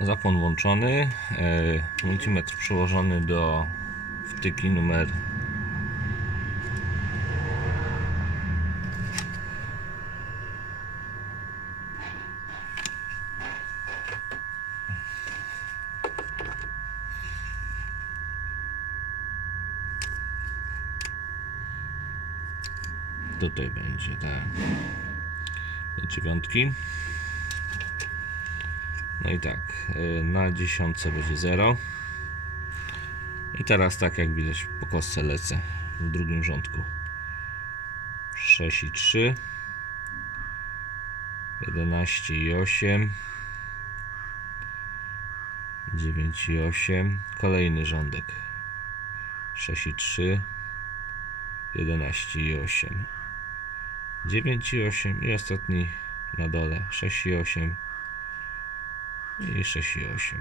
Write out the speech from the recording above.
Zapłon włączony, e, multimetr przyłożony do wtyki numer Tutaj będzie, tak. Dziewiątki. No i tak, y, na dziesiątce będzie 0. I teraz tak jak widać po kostce lecę w drugim rządku. 6 i 3. 11 i 8. 9 i 8. Kolejny rządek. 6 i 3. 11 i 8. 9 i 8 i ostatni na dole 6 i 8 i 6 i 8